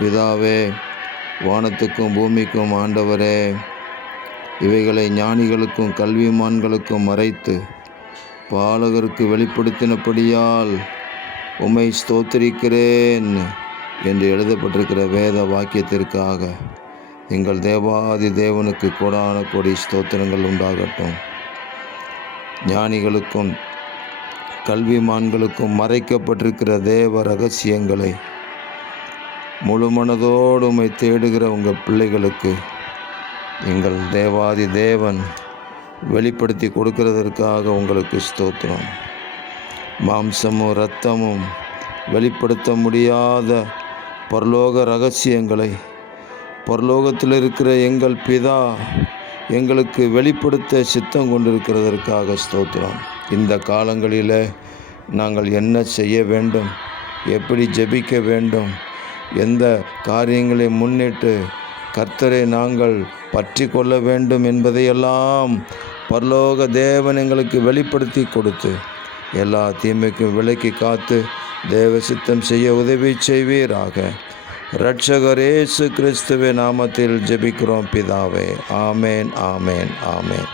பிதாவே, வானத்துக்கும் பூமிக்கும் ஆண்டவரே, இவைகளை ஞானிகளுக்கும் கல்விமான்களுக்கும் மறைத்து பாலகருக்கு வெளிப்படுத்தினபடியால் உம்மை ஸ்தோத்திரிக்கிறேன் என்று எழுதப்பட்டிருக்கிற வேத வாக்கியத்திற்காக எங்கள் தேவாதி தேவனுக்கு கோடான கோடி ஸ்தோத்திரங்கள் உண்டாகட்டும். ஞானிகளுக்கும் கல்விமான்களுக்கும் மறைக்கப்பட்டிருக்கிற தேவ ரகசியங்களை முழு மனதோடு உம்மை தேடுகிற உங்கள் பிள்ளைகளுக்கு எங்கள் தேவாதி தேவன் வெளிப்படுத்தி கொடுக்கிறதற்காக உங்களுக்கு ஸ்தோத்திரம். மாம்சமும் இரத்தமும் வெளிப்படுத்த முடியாத பரலோக ரகசியங்களை பரலோகத்தில் இருக்கிற எங்கள் பிதா எங்களுக்கு வெளிப்படுத்த சித்தம் கொண்டிருக்கிறதற்காக ஸ்தோத்திரம். இந்த காலங்களில் நாங்கள் என்ன செய்ய வேண்டும், எப்படி ஜெபிக்க வேண்டும், எந்த காரியங்களை முன்னிட்டு கர்த்தரை நாங்கள் பற்றி கொள்ள வேண்டும் என்பதையெல்லாம் பரலோக தேவன் எங்களுக்கு வெளிப்படுத்தி கொடுத்து எல்லா தீமைக்கும் விலக்கி காத்து தேவ சித்தம் செய்ய உதவி செய்வீராக. இரட்சகர் இயேசு கிறிஸ்துவின் நாமத்தில் ஜெபிக்கிறோம் பிதாவே. ஆமேன், ஆமேன், ஆமேன்.